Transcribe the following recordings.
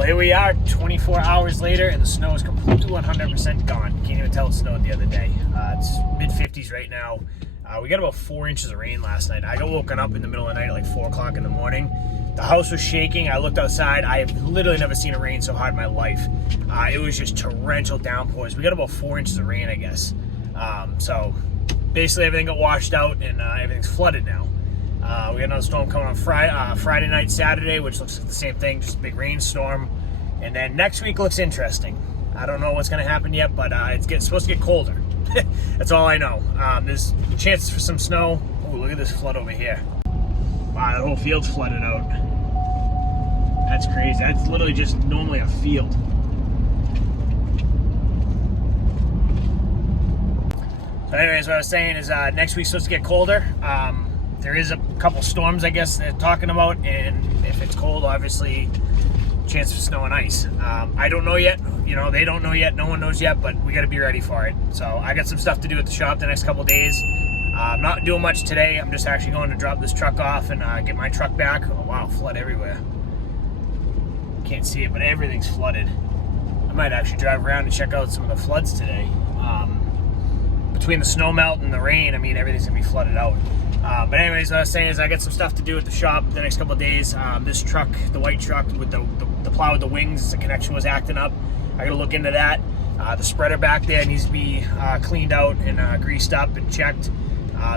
Well, here we are 24 hours later, and the snow is completely 100% gone. Can't even tell it snowed the other day. It's mid-50s right now. We got about 4 inches of rain last night. I got woken up in the middle of the night at like 4 o'clock in the morning. The house was shaking. I looked outside. I have literally never seen it rain so hard in my life. It was just torrential downpours. We got about 4 inches of rain, I guess. So basically everything got washed out, and everything's flooded now. We got another storm coming on Friday night, Saturday, which looks like the same thing, just a big rainstorm. And then next week looks interesting. I don't know what's going to happen yet, but it's supposed to get colder. That's all I know. There's chances for some snow. Oh, look at this flood over here. Wow, the whole field's flooded out. That's crazy. That's literally just normally a field. So anyways, what I was saying is next week's supposed to get colder. There is a couple storms, I guess, they're talking about, and if it's cold, obviously, chance for snow and ice. I don't know yet. You know, they don't know yet. No one knows yet, but we got to be ready for it. So I got some stuff to do at the shop the next couple days. I'm not doing much today. I'm just actually going to drop this truck off and get my truck back. Oh, wow, flood everywhere. Can't see it, but everything's flooded. I might actually drive around and check out some of the floods today. Between the snow melt and the rain, I mean, everything's going to be flooded out. But anyways, what I was saying is I got some stuff to do at the shop the next couple of days. This truck, the white truck with the plow with the wings, the connection was acting up. I got to look into that. The spreader back there needs to be cleaned out and greased up and checked.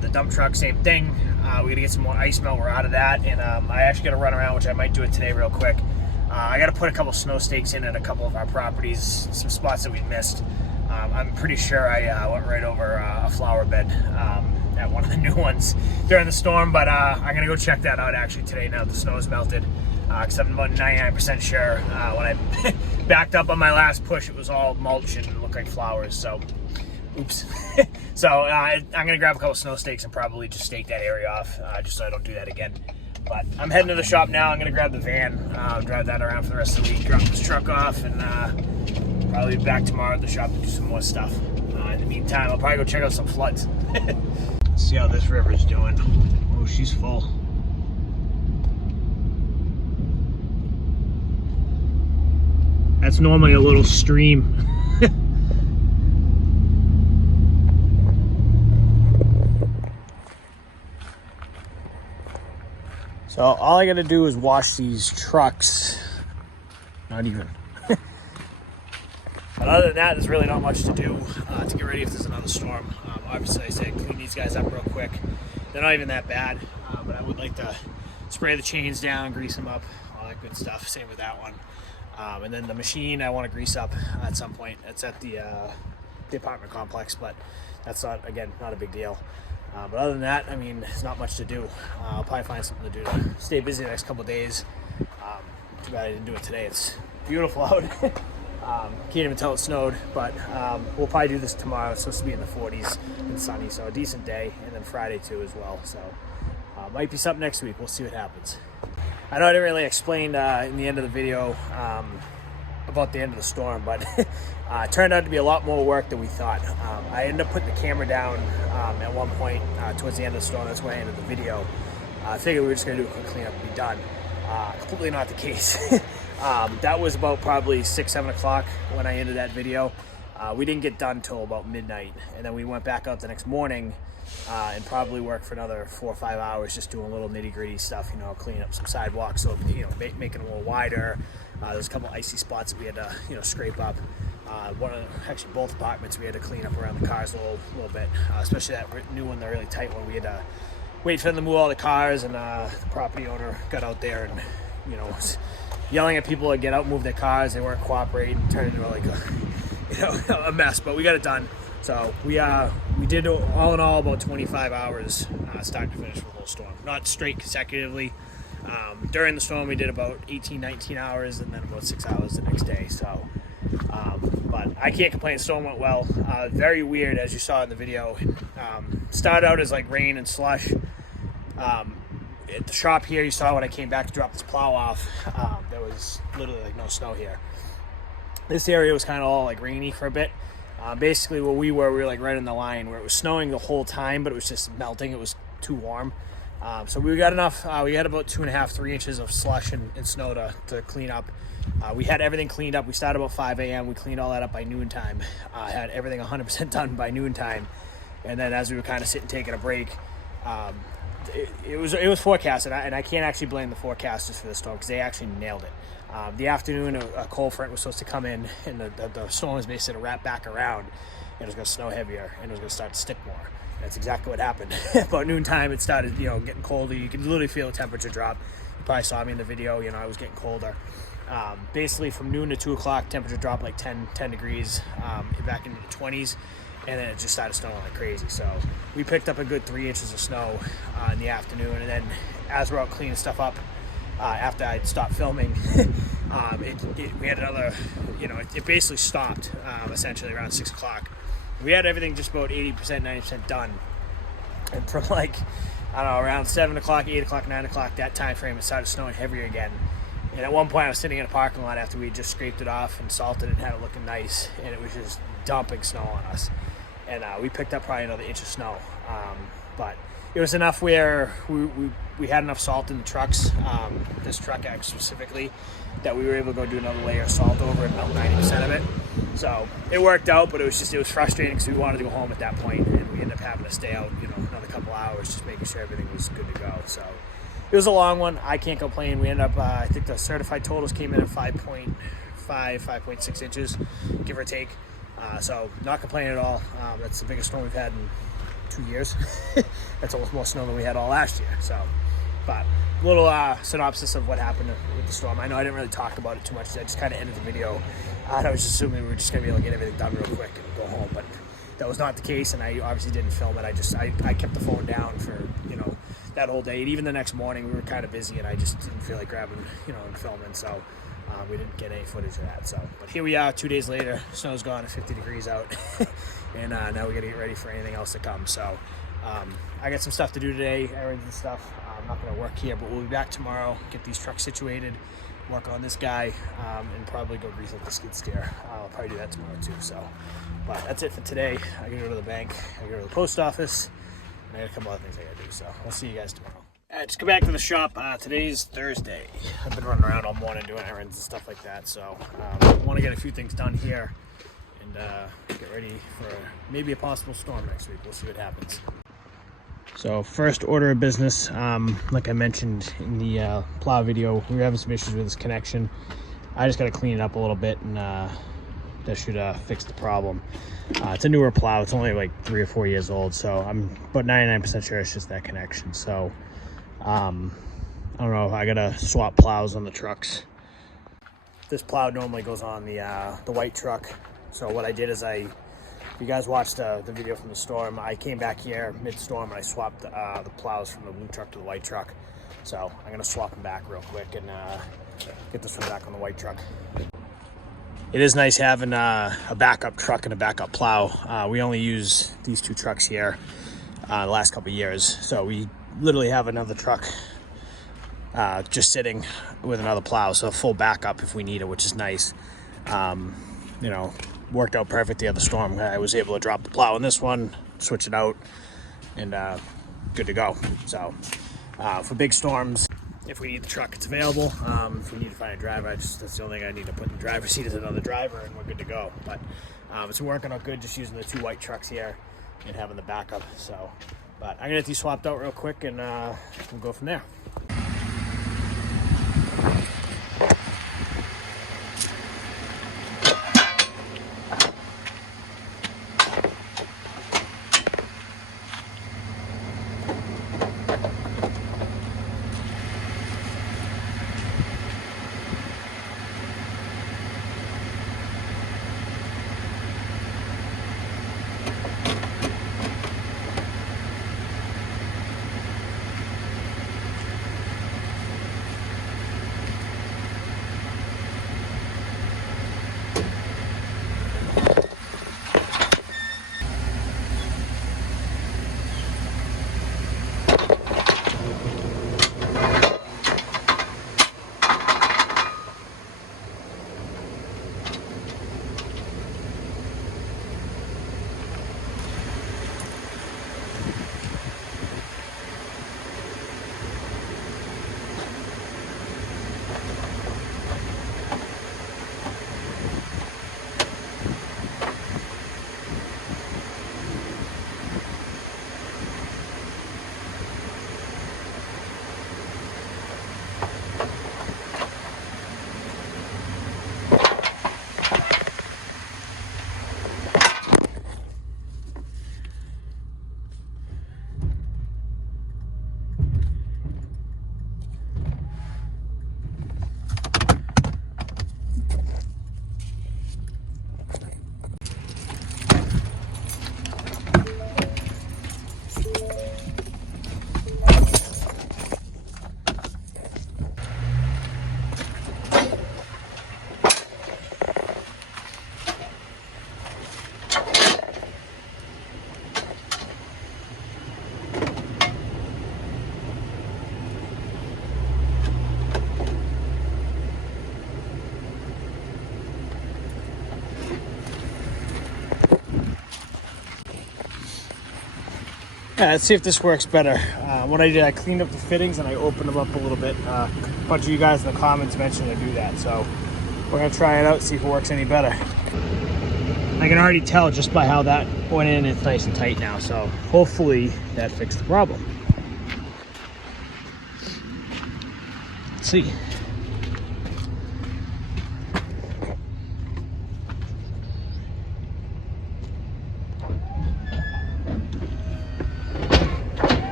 The dump truck, same thing. We got to get some more ice melt. We're out of that. And I actually got to run around, which I might do it today real quick. I got to put a couple snow stakes in at a couple of our properties, some spots that we missed. I'm pretty sure I went right over a flower bed at one of the new ones during the storm, but I'm going to go check that out actually today now that the snow is melted, because I'm about 99% sure when I backed up on my last push, it was all mulch and it looked like flowers, so oops. So I'm going to grab a couple snow stakes and probably just stake that area off, just so I don't do that again. But I'm heading to the shop now. I'm going to grab the van, drive that around for the rest of the week, drop this truck off, and probably be back tomorrow at the shop to do some more stuff. In the meantime, I'll probably go check out some floods. Let's see how this river's doing. Oh, she's full. That's normally a little stream. So all I gotta do is wash these trucks. Not even. But other than that, there's really not much to do to get ready if there's another storm. Obviously, I said clean these guys up real quick. They're not even that bad, but I would like to spray the chains down, grease them up, all that good stuff. Same with that one. And then the machine, I want to grease up at some point. It's at the apartment complex, but that's not, again, not a big deal. But other than that, I mean, there's not much to do. I'll probably find something to do to stay busy the next couple of days. Too bad I didn't do it today. It's beautiful out. Can't even tell it snowed, but we'll probably do this tomorrow. It's supposed to be in the 40s and sunny, so a decent day, and then Friday too as well. So might be something next week. We'll see what happens. I know I didn't really explain in the end of the video about the end of the storm, but it turned out to be a lot more work than we thought. I ended up putting the camera down at one point towards the end of the storm. That's when I ended the video. I figured we were just going to do a quick cleanup and be done. Completely not the case. That was about probably 6-7 o'clock when I ended that video. We didn't get done till about midnight, and then we went back out the next morning and probably worked for another 4 or 5 hours just doing little nitty-gritty stuff, you know, cleaning up some sidewalks, so, you know, making it a little wider. There's a couple icy spots that we had to, you know, scrape up. Actually both apartments we had to clean up around the cars a little bit, especially that new one, the really tight one. We had to wait for them to move all the cars, and the property owner got out there and, you know, was yelling at people to get out and move their cars. They weren't cooperating, turned into like a mess, but we got it done. So we did all in all about 25 hours start to finish for the whole storm, not straight consecutively. During the storm we did about 18-19 hours, and then about 6 hours the next day. So but I can't complain. The storm went well. Very weird, as you saw in the video. Started out as like rain and slush. At the shop here, you saw when I came back to drop this plow off, there was literally like no snow here. This area was kind of all like rainy for a bit. Basically where we were like right in the line where it was snowing the whole time, but it was just melting. It was too warm. So we got enough. We had about 2.5, 3 inches of slush and snow to clean up. We had everything cleaned up. We started about 5 a.m. We cleaned all that up by noontime. Had everything 100% done by noontime. And then as we were kind of sitting taking a break, it was forecasted, and I can't actually blame the forecasters for this storm because they actually nailed it. The afternoon, a cold front was supposed to come in, and the storm was basically to wrap back around, and it was going to snow heavier, and it was going to start to stick more. And that's exactly what happened. About noontime, it started, getting colder. You could literally feel the temperature drop. You probably saw me in the video. I was getting colder. Basically, from noon to 2 o'clock, temperature dropped like 10 degrees back into the 20s. And then it just started snowing like crazy. So we picked up a good 3 inches of snow in the afternoon. And then as we're out cleaning stuff up, after I'd stopped filming, we had another, it basically stopped essentially around 6 o'clock. We had everything just about 80%, 90% done. And from around 7 o'clock, 8 o'clock, 9 o'clock, that time frame, it started snowing heavier again. And at one point I was sitting in a parking lot after we just scraped it off and salted it and had it looking nice. And it was just dumping snow on us. And we picked up probably another inch of snow. But it was enough where we had enough salt in the trucks, this truck specifically, that we were able to go do another layer of salt over and melt 90% of it. So it worked out, but it was frustrating because we wanted to go home at that point, and we ended up having to stay out, another couple hours just making sure everything was good to go. So it was a long one. I can't complain. We ended up, I think the certified totals came in at 5.5, 5.6 inches, give or take. So not complaining at all. That's the biggest snow we've had in 2 years. That's almost more snow than we had all last year. So, but a little synopsis of what happened with the storm. I know I didn't really talk about it too much. I just kind of ended the video. I was just assuming we were just going to be able to get everything done real quick and go home. But that was not the case, and I obviously didn't film it. I kept the phone down for, that whole day. And even the next morning, we were kind of busy, and I just didn't feel like grabbing, and filming. So we didn't get any footage of that. So, but here we are 2 days later. Snow's gone at 50 degrees out. And now we got to get ready for anything else to come. So I got some stuff to do today, errands and stuff. I'm not going to work here, but we'll be back tomorrow, get these trucks situated, work on this guy, and probably go grease up the skid steer. I'll probably do that tomorrow too. So, but that's it for today. I got to go to the bank, I got to go to the post office, and I got a couple other things I got to do. So I'll see you guys tomorrow. All right, just go back to the shop. Today's Thursday. I've been running around all morning doing errands and stuff like that. So I want to get a few things done here and get ready for maybe a possible storm next week. We'll see what happens. So first order of business, like I mentioned in the plow video, we were having some issues with this connection. I just got to clean it up a little bit, and that should fix the problem. It's a newer plow. It's only like 3 or 4 years old, so I'm about 99% sure it's just that connection. So I don't know, I gotta swap plows on the trucks. This plow normally goes on the white truck. So what I did is if you guys watched the video from the storm, I came back here mid-storm and I swapped the plows from the blue truck to the white truck. So I'm gonna swap them back real quick and get this one back on the white truck. It is nice having a backup truck and a backup plow. We only use these 2 trucks here the last couple of years. So we literally have another truck just sitting with another plow. So a full backup if we need it, which is nice. Worked out perfect the other storm. I was able to drop the plow in this one, switch it out, and good to go. So for big storms, if we need the truck, it's available. If we need to find a driver, that's the only thing I need to put in the driver's seat is another driver, and we're good to go. But it's working out good just using the 2 white trucks here and having the backup. So, but I'm gonna get these swapped out real quick, and we'll go from there. Yeah, let's see if this works better. What I did, I cleaned up the fittings and I opened them up a little bit. A bunch of you guys in the comments mentioned to do that, so we're gonna try it out, see if it works any better. I can already tell just by how that went in, it's nice and tight now, so hopefully that fixed the problem. Let's see.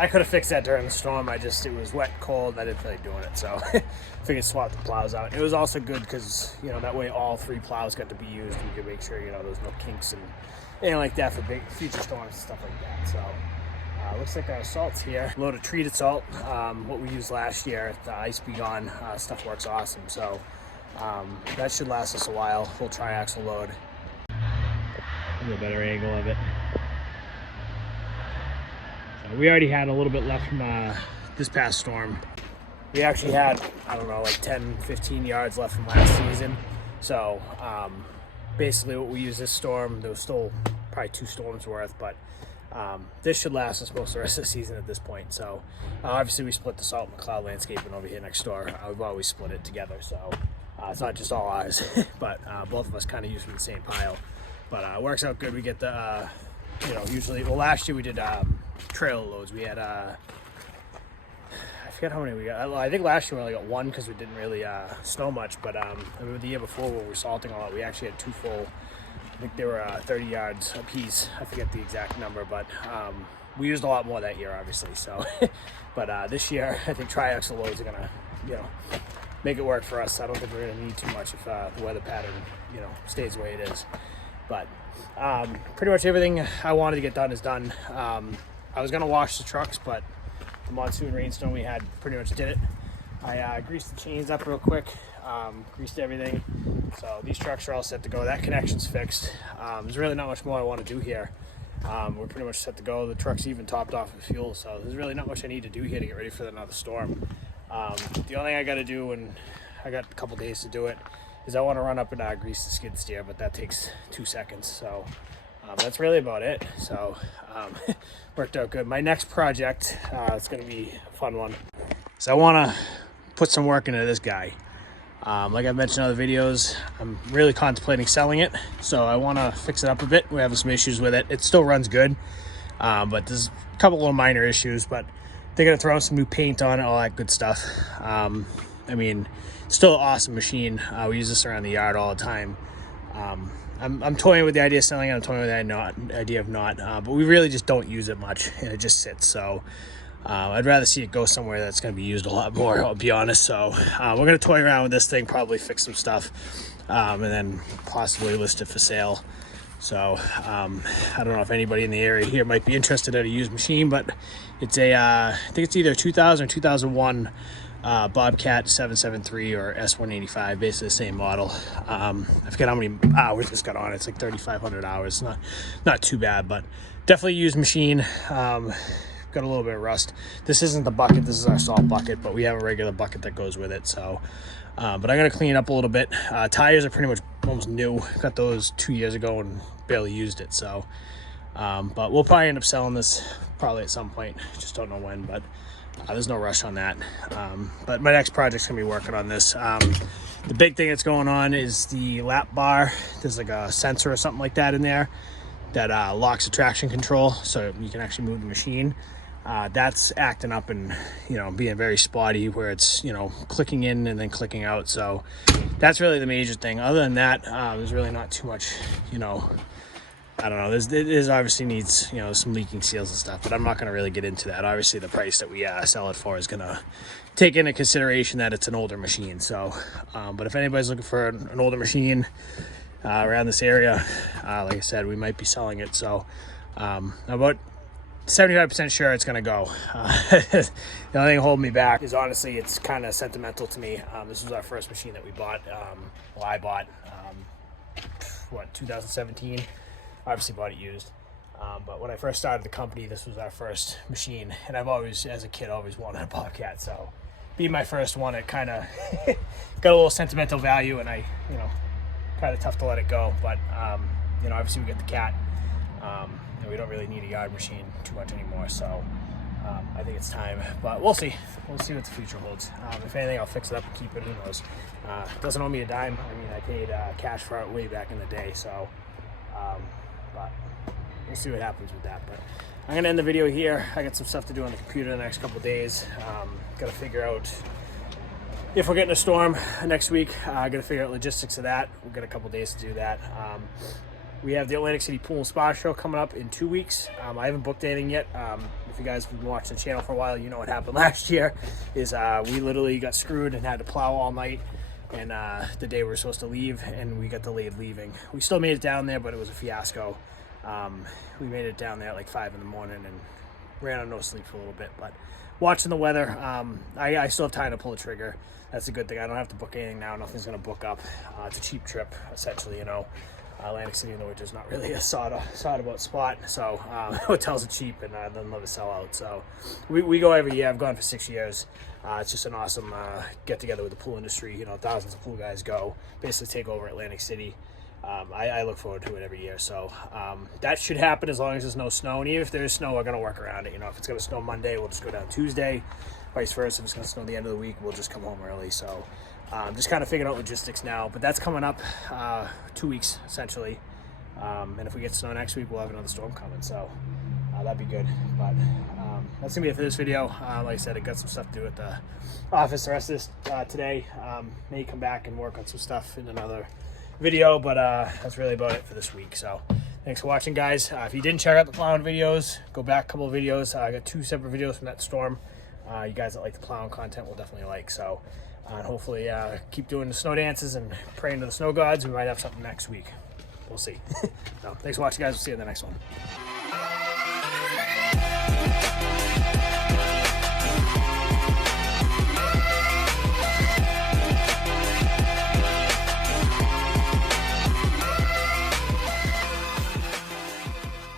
I could have fixed that during the storm. It was wet, cold, and I didn't feel like doing it, so I figured swap the plows out. It was also good because, you know, that way all 3 plows got to be used. We could make sure, you know, there's no kinks and anything like that for big future storms and stuff like that. So looks like our salt's here. Load of treated salt, what we used last year at the Ice Be Gone. Stuff works awesome, so that should last us a while. Full triaxle load. A little better angle of it. We already had a little bit left from this past storm. We actually had, I don't know, like 10, 15 yards left from last season. So basically what we used this storm, there was still probably 2 storms worth, but this should last us most of the rest of the season at this point. So obviously we split the salt and cloud landscaping over here next door. We've always split it together, so it's not just all ours, but both of us kind of use from the same pile. But it works out good. We get the, you know, usually, well, last year we did trailer loads. We had I forget how many we got. I think last year we only got 1 because we didn't really snow much, but I remember the year before when we were salting a lot, we actually had 2 full, I think they were 30 yards a piece. I forget the exact number, but we used a lot more that year, obviously. So but this year I think triaxle loads are gonna, you know, make it work for us. I don't think we're gonna need too much if the weather pattern, you know, stays the way it is. But pretty much everything I wanted to get done is done. I was gonna wash the trucks, but the monsoon rainstorm we had pretty much did it. I greased the chains up real quick, greased everything. So these trucks are all set to go. That connection's fixed. There's really not much more I want to do here. We're pretty much set to go. The truck's even topped off with fuel, so there's really not much I need to do here to get ready for another storm. The only thing I gotta do, and I got a couple days to do it, is I want to run up and grease the skid steer, but that takes 2 seconds. So that's really about it. So worked out good. My next project, it's going to be a fun one. So I want to put some work into this guy. Like I've mentioned in other videos, I'm really contemplating selling it. So I want to fix it up a bit. We're having some issues with it. It still runs good, but there's a couple little minor issues, but they're going to throw some new paint on it, all that good stuff. I mean, still an awesome machine. We use this around the yard all the time. I'm toying with the idea of selling it. I'm toying with the idea of not. But we really just don't use it much, and it just sits. So I'd rather see it go somewhere that's going to be used a lot more, I'll be honest. So we're going to toy around with this thing, probably fix some stuff, and then possibly list it for sale. So I don't know if anybody in the area here might be interested in a used machine, but it's a I think it's either 2000 or 2001 Bobcat 773 or S185, basically the same model. I forget how many hours this got on it. It's like 3,500 hours. Not too bad, but definitely used machine. Got a little bit of rust. This isn't the bucket, this is our salt bucket, but we have a regular bucket that goes with it. So but I'm gonna clean it up a little bit. Tires are pretty much almost new. Got those 2 years ago and barely used it. So but we'll probably end up selling this probably at some point, just don't know when. But there's no rush on that. But my next project's gonna be working on this. The big thing that's going on is the lap bar. There's like a sensor or something like that in there that locks the traction control, so you can actually move the machine. That's acting up and, you know, being very spotty, where it's, you know, clicking in and then clicking out. So that's really the major thing. Other than that, there's really not too much, you know, I don't know. There's obviously needs, you know, some leaking seals and stuff, but I'm not going to really get into that. Obviously, the price that we sell it for is going to take into consideration that it's an older machine. So, but if anybody's looking for an older machine around this area, like I said, we might be selling it. So, about 75% sure it's going to go. The only thing holding me back is, honestly, it's kind of sentimental to me. This was our first machine that we bought. Well, I bought, 2017. Obviously bought it used. But when I first started the company, this was our first machine, and I've always, as a kid, always wanted a Bobcat. So being my first one, it kind of got a little sentimental value, and I, kind of tough to let it go. But obviously we get the cat, and we don't really need a yard machine too much anymore. So I think it's time, but we'll see. We'll see what the future holds. If anything, I'll fix it up and keep it. Who knows? It doesn't owe me a dime. I mean, I paid cash for it way back in the day. So, but we'll see what happens with that. But I'm gonna end the video here. I got some stuff to do on the computer the next couple of days. Got to figure out if we're getting a storm next week. I got to figure out logistics of that. We've got a couple days to do that. We have the Atlantic City Pool and Spa Show coming up in 2 weeks. I haven't booked anything yet. If you guys have been watching the channel for a while, you know what happened last year is we literally got screwed and had to plow all night. And the day we were supposed to leave, and we got delayed leaving. We still made it down there, but it was a fiasco. We made it down there at like 5 in the morning and ran on no sleep for a little bit. But watching the weather, I still have time to pull the trigger. That's a good thing. I don't have to book anything now. Nothing's going to book up. It's a cheap trip, essentially, Atlantic City in the winter is not really a sought about spot, so hotels are cheap and they'll never sell out. So we go every year. I've gone for 6 years. It's just an awesome get together with the pool industry. Thousands of pool guys go basically take over Atlantic City. I look forward to it every year. So that should happen as long as there's no snow. And even if there is snow, we're gonna work around it. If it's gonna snow Monday, we'll just go down Tuesday. Vice versa, if it's gonna snow the end of the week, we'll just come home early. So just kind of figuring out logistics now, but that's coming up 2 weeks essentially. And if we get snow next week, we'll have another storm coming. So that'd be good. But that's gonna be it for this video. Like I said, I got some stuff to do at the office the rest of this today. May come back and work on some stuff in another video, but that's really about it for this week. So thanks for watching, guys. If you didn't check out the plowing videos, go back a couple of videos. I got 2 separate videos from that storm. You guys that like the plowing content will definitely like. So and hopefully keep doing the snow dances and praying to the snow gods. We might have something next week. We'll see. So thanks for watching, guys. We'll see you in the next one.